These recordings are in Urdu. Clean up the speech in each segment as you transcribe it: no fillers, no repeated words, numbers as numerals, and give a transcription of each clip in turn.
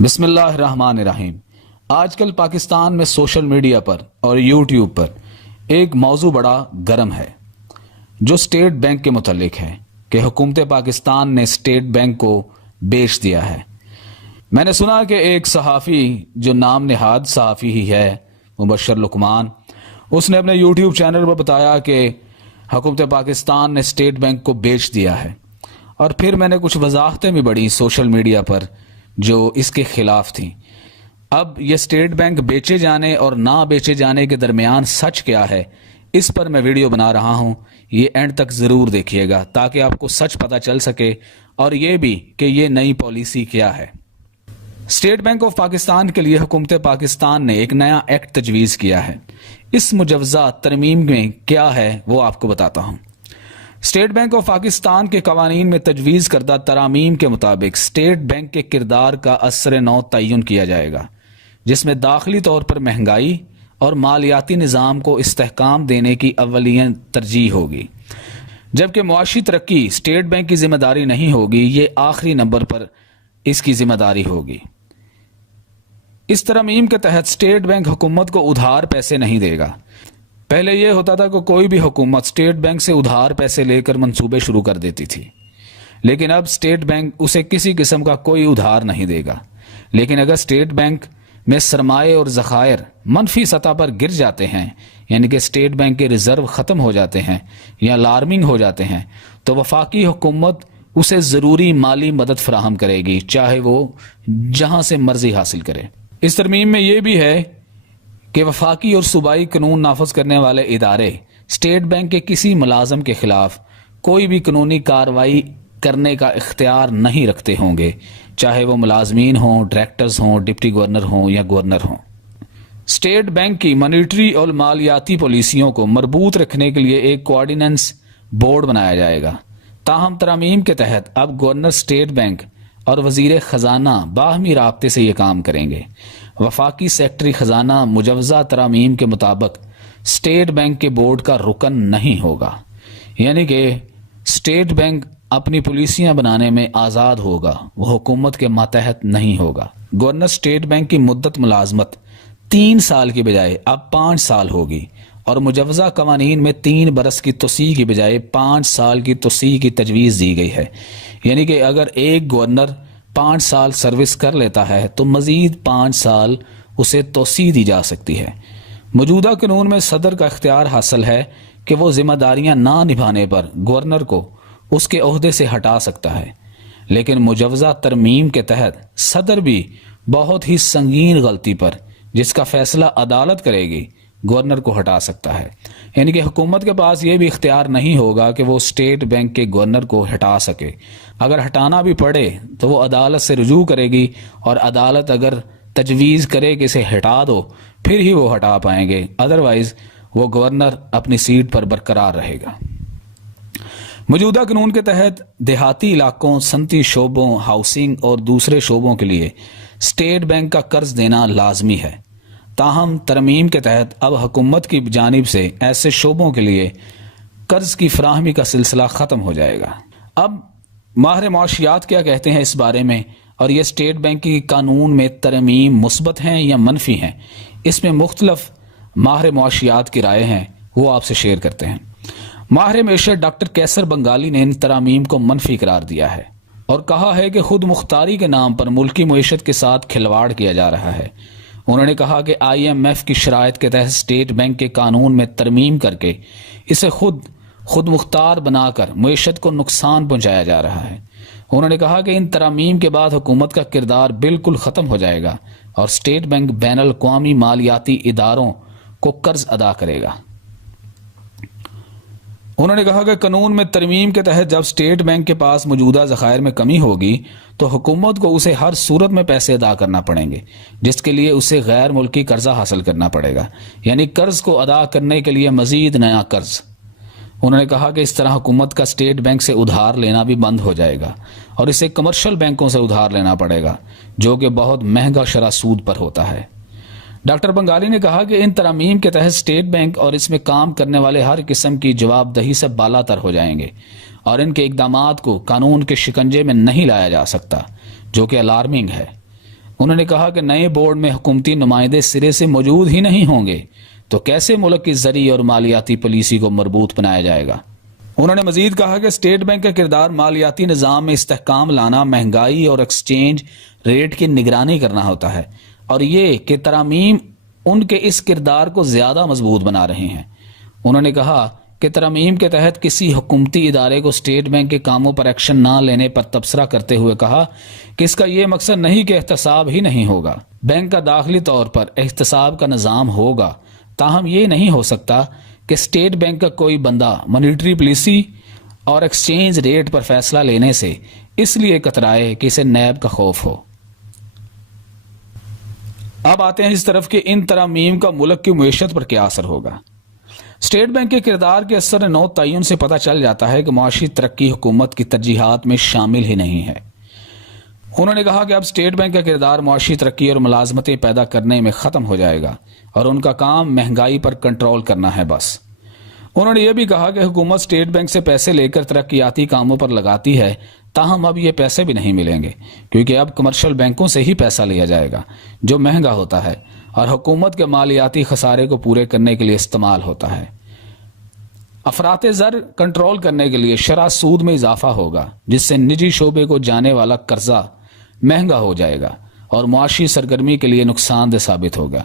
بسم اللہ الرحمن الرحیم۔ آج کل پاکستان میں سوشل میڈیا پر اور یوٹیوب پر ایک موضوع بڑا گرم ہے جو اسٹیٹ بینک کے متعلق ہے کہ حکومت پاکستان نے اسٹیٹ بینک کو بیچ دیا ہے۔ میں نے سنا کہ ایک صحافی جو نام نہاد صحافی ہی ہے، مبشر لقمان، اس نے اپنے یوٹیوب چینل پر بتایا کہ حکومت پاکستان نے اسٹیٹ بینک کو بیچ دیا ہے، اور پھر میں نے کچھ وضاحتیں بھی پڑھی سوشل میڈیا پر جو اس کے خلاف تھیں۔ اب یہ اسٹیٹ بینک بیچے جانے اور نہ بیچے جانے کے درمیان سچ کیا ہے، اس پر میں ویڈیو بنا رہا ہوں، یہ اینڈ تک ضرور دیکھیے گا تاکہ آپ کو سچ پتہ چل سکے، اور یہ بھی کہ یہ نئی پالیسی کیا ہے۔ اسٹیٹ بینک آف پاکستان کے لیے حکومت پاکستان نے ایک نیا ایکٹ تجویز کیا ہے۔ اس مجوزہ ترمیم میں کیا ہے وہ آپ کو بتاتا ہوں۔ اسٹیٹ بینک آف پاکستان کے قوانین میں تجویز کردہ ترامیم کے مطابق اسٹیٹ بینک کے کردار کا اثر نو تعین کیا جائے گا، جس میں داخلی طور پر مہنگائی اور مالیاتی نظام کو استحکام دینے کی اولین ترجیح ہوگی، جبکہ معاشی ترقی اسٹیٹ بینک کی ذمہ داری نہیں ہوگی، یہ آخری نمبر پر اس کی ذمہ داری ہوگی۔ اس ترمیم کے تحت اسٹیٹ بینک حکومت کو ادھار پیسے نہیں دے گا۔ پہلے یہ ہوتا تھا کہ کوئی بھی حکومت اسٹیٹ بینک سے ادھار پیسے لے کر منصوبے شروع کر دیتی تھی، لیکن اب اسٹیٹ بینک اسے کسی قسم کا کوئی ادھار نہیں دے گا۔ لیکن اگر اسٹیٹ بینک میں سرمایہ اور ذخائر منفی سطح پر گر جاتے ہیں، یعنی کہ اسٹیٹ بینک کے ریزرو ختم ہو جاتے ہیں یا الارمنگ ہو جاتے ہیں، تو وفاقی حکومت اسے ضروری مالی مدد فراہم کرے گی، چاہے وہ جہاں سے مرضی حاصل کرے۔ اس ترمیم میں یہ بھی ہے کہ وفاقی اور صوبائی قانون نافذ کرنے والے ادارے اسٹیٹ بینک کے کسی ملازم کے خلاف کوئی بھی قانونی کارروائی کرنے کا اختیار نہیں رکھتے ہوں گے، چاہے وہ ملازمین ہوں، ڈائریکٹرز ہوں، ڈپٹی گورنر ہوں یا گورنر ہوں۔ اسٹیٹ بینک کی مانیٹری اور مالیاتی پالیسیوں کو مربوط رکھنے کے لیے ایک کوآرڈیننس بورڈ بنایا جائے گا۔ تاہم ترامیم کے تحت اب گورنر اسٹیٹ بینک اور وزیر خزانہ باہمی رابطے سے یہ کام کریں گے۔ وفاقی سیکٹری خزانہ مجوزہ ترامیم کے مطابق اسٹیٹ بینک کے بورڈ کا رکن نہیں ہوگا، یعنی کہ اسٹیٹ بینک اپنی پالیسیاں بنانے میں آزاد ہوگا، وہ حکومت کے ماتحت نہیں ہوگا۔ گورنر اسٹیٹ بینک کی مدت ملازمت 3 سال کی بجائے اب 5 سال ہوگی، اور مجوزہ قوانین میں 3 برس کی توسیع کی بجائے 5 سال کی توسیع کی تجویز دی گئی ہے، یعنی کہ اگر ایک گورنر 5 سال سروس کر لیتا ہے تو مزید 5 سال اسے توسیع دی جا سکتی ہے۔ موجودہ قانون میں صدر کا اختیار حاصل ہے کہ وہ ذمہ داریاں نہ نبھانے پر گورنر کو اس کے عہدے سے ہٹا سکتا ہے، لیکن مجوزہ ترمیم کے تحت صدر بھی بہت ہی سنگین غلطی پر، جس کا فیصلہ عدالت کرے گی، گورنر کو ہٹا سکتا ہے۔ یعنی کہ حکومت کے پاس یہ بھی اختیار نہیں ہوگا کہ وہ اسٹیٹ بینک کے گورنر کو ہٹا سکے۔ اگر ہٹانا بھی پڑے تو وہ عدالت سے رجوع کرے گی، اور عدالت اگر تجویز کرے کہ اسے ہٹا دو پھر ہی وہ ہٹا پائیں گے، ادروائز وہ گورنر اپنی سیٹ پر برقرار رہے گا۔ موجودہ قانون کے تحت دیہاتی علاقوں، صنعتی شعبوں، ہاؤسنگ اور دوسرے شعبوں کے لیے اسٹیٹ بینک کا قرض دینا لازمی ہے۔ تاہم ترمیم کے تحت اب حکومت کی جانب سے ایسے شعبوں کے لیے قرض کی فراہمی کا سلسلہ ختم ہو جائے گا۔ اب ماہر معاشیات کیا کہتے ہیں اس بارے میں، اور یہ اسٹیٹ بینک کی قانون میں ترمیم مثبت ہیں یا منفی ہیں، اس میں مختلف ماہر معاشیات کی رائے ہیں، وہ آپ سے شیئر کرتے ہیں۔ ماہر معیشت ڈاکٹر کیسر بنگالی نے ان ترامیم کو منفی قرار دیا ہے اور کہا ہے کہ خود مختاری کے نام پر ملکی معیشت کے ساتھ کھلواڑ کیا جا رہا ہے۔ انہوں نے کہا کہ IMF کی شرائط کے تحت اسٹیٹ بینک کے قانون میں ترمیم کر کے اسے خود مختار بنا کر معیشت کو نقصان پہنچایا جا رہا ہے۔ انہوں نے کہا کہ ان ترامیم کے بعد حکومت کا کردار بالکل ختم ہو جائے گا، اور اسٹیٹ بینک بین الاقوامی مالیاتی اداروں کو قرض ادا کرے گا۔ انہوں نے کہا کہ قانون میں ترمیم کے تحت جب اسٹیٹ بینک کے پاس موجودہ ذخائر میں کمی ہوگی تو حکومت کو اسے ہر صورت میں پیسے ادا کرنا پڑیں گے، جس کے لیے اسے غیر ملکی قرضہ حاصل کرنا پڑے گا، یعنی قرض کو ادا کرنے کے لیے مزید نیا قرض۔ انہوں نے کہا کہ اس طرح حکومت کا اسٹیٹ بینک سے ادھار لینا بھی بند ہو جائے گا، اور اسے کمرشل بینکوں سے ادھار لینا پڑے گا، جو کہ بہت مہنگا شرح سود پر ہوتا ہے۔ ڈاکٹر بنگالی نے کہا کہ ان ترامیم کے تحت اسٹیٹ بینک اور اس میں کام کرنے والے ہر قسم کی جواب دہی سے بالا تر ہو جائیں گے، اور ان کے اقدامات کو قانون کے شکنجے میں نہیں لایا جا سکتا، جو کہ الارمنگ ہے۔ انہوں نے کہا کہ نئے بورڈ میں حکومتی نمائندے سرے سے موجود ہی نہیں ہوں گے تو کیسے ملک کی زرعی اور مالیاتی پالیسی کو مربوط بنایا جائے گا۔ انہوں نے مزید کہا کہ اسٹیٹ بینک کا کردار مالیاتی نظام میں استحکام لانا، مہنگائی اور ایکسچینج ریٹ کی نگرانی کرنا ہوتا ہے، اور یہ کہ ترامیم ان کے اس کردار کو زیادہ مضبوط بنا رہے ہیں۔ انہوں نے کہا کہ ترامیم کے تحت کسی حکومتی ادارے کو اسٹیٹ بینک کے کاموں پر ایکشن نہ لینے پر تبصرہ کرتے ہوئے کہا کہ اس کا یہ مقصد نہیں کہ احتساب ہی نہیں ہوگا، بینک کا داخلی طور پر احتساب کا نظام ہوگا، تاہم یہ نہیں ہو سکتا کہ اسٹیٹ بینک کا کوئی بندہ مانیٹری پالیسی اور ایکسچینج ریٹ پر فیصلہ لینے سے اس لیے کترائے کہ اسے نیب کا خوف ہو۔ اب آتے ہیں اس طرف کہ ان ترامیم کا ملک کی معیشت پر کیا اثر ہوگا۔ اسٹیٹ بینک کے کردار کے اثر نو تعین سے پتہ چل جاتا ہے کہ معاشی ترقی حکومت کی ترجیحات میں شامل ہی نہیں ہے۔ انہوں نے کہا کہ اب اسٹیٹ بینک کا کردار معاشی ترقی اور ملازمتیں پیدا کرنے میں ختم ہو جائے گا اور ان کا کام مہنگائی پر کنٹرول کرنا ہے بس۔ انہوں نے یہ بھی کہا کہ حکومت اسٹیٹ بینک سے پیسے لے کر ترقیاتی کاموں پر لگاتی ہے، تاہم اب یہ پیسے بھی نہیں ملیں گے کیونکہ اب کمرشل بینکوں سے ہی پیسہ لیا جائے گا جو مہنگا ہوتا ہے اور حکومت کے مالیاتی خسارے کو پورے کرنے کے لیے استعمال ہوتا ہے۔ افراط زر کنٹرول کرنے کے لیے شرح سود میں اضافہ ہوگا جس سے نجی شعبے کو جانے والا قرضہ مہنگا ہو جائے گا اور معاشی سرگرمی کے لیے نقصان دہ ثابت ہوگا۔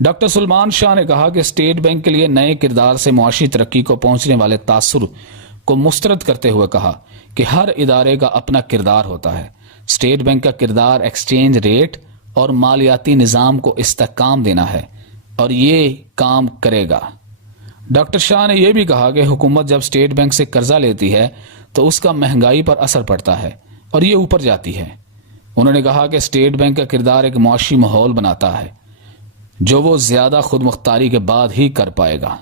ڈاکٹر سلمان شاہ نے کہا کہ اسٹیٹ بینک کے لیے نئے کردار سے معاشی ترقی کو پہنچنے والے تاثر کو مسترد کرتے ہوئے کہا کہ ہر ادارے کا اپنا کردار ہوتا ہے۔ اسٹیٹ بینک کا کردار ایکسچینج ریٹ اور مالیاتی نظام کو استحکام دینا ہے اور یہ کام کرے گا۔ ڈاکٹر شاہ نے یہ بھی کہا کہ حکومت جب اسٹیٹ بینک سے قرضہ لیتی ہے تو اس کا مہنگائی پر اثر پڑتا ہے اور یہ اوپر جاتی ہے۔ انہوں نے کہا کہ اسٹیٹ بینک کا کردار ایک معاشی ماحول بناتا ہے جو وہ زیادہ خود مختاری کے بعد ہی کر پائے گا۔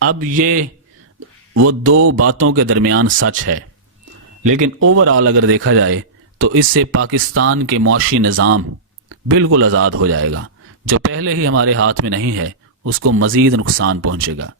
اب یہ وہ دو باتوں کے درمیان سچ ہے، لیکن اوورآل اگر دیکھا جائے تو اس سے پاکستان کے معاشی نظام بالکل آزاد ہو جائے گا۔ جو پہلے ہی ہمارے ہاتھ میں نہیں ہے اس کو مزید نقصان پہنچے گا۔